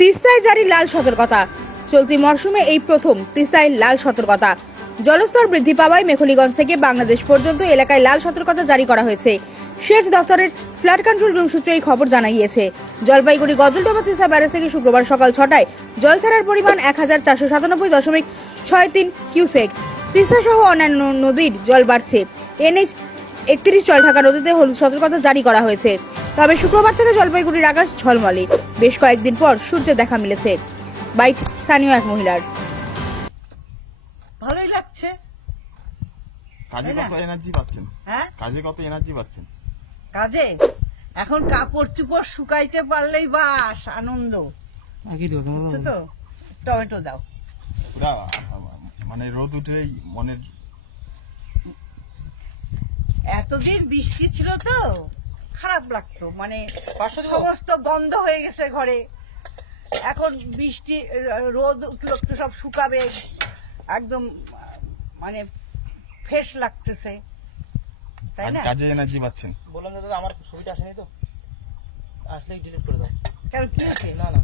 তিস্তায় জারি লাল সতর্কতা। চলতি মরশুমে এই প্রথম তিস্তায় লাল সতর্কতা। জলস্তর বৃদ্ধি পাওয়ায় মেখলিগঞ্জ থেকে বাংলাদেশ পর্যন্ত এলাকায় লাল সতর্কতা জারি করা হয়েছে। সেচ দফতরের ফ্লাড কন্ট্রোল রুম সূত্রে এই খবর জানা গিয়েছে। জলপাইগুড়ি গজলডোবা তিস্তা ব্যারেজ থেকে শুক্রবার সকাল 6টায় জল ছাড়ার পরিমাণ 1497.63 কিউসেক। তিস্তা সহ অন্যান্য নদীর জল বাড়ছে। NH 31 জলঢাকা নদীতে হলুদ সতর্কতা জারি করা হয়েছে। তবে শুক্রবার থেকে জলপাইগুড়ির আকাশ ঝলমলে। বেশ কয়েকদিন পর সূর্যের দেখা মিলেছে। বাইট স্থানীয় এক মহিলার। ভালোই লাগছে। কাজে কত এনার্জি পাচ্ছেন? হ্যাঁ, কাজে কত এনার্জি পাচ্ছেন? কাজে এখন কাপড় চুপড় শুকাইতে পারলেই বাস আনন্দ। বুঝছো তো? টমেটো দাও। দাও, মানে রোদ উঠলেই মনের এতদিন বৃষ্টি ছিল তো খারাপ লাগতো, মানে সমস্ত গন্ধ হয়ে গেছে ঘরে। এখন বৃষ্টি রোদ উঠলো, একটু সব শুকাবে, একদম মানে ফ্রেশ লাগতেছে, তাই না? কাজে এনার্জি পাচ্ছেন। বললাম দাদা আমার ছবিটা আসেনি তো, আসলেই ডিলিট করে দাও। কেন কি হয়েছে? না না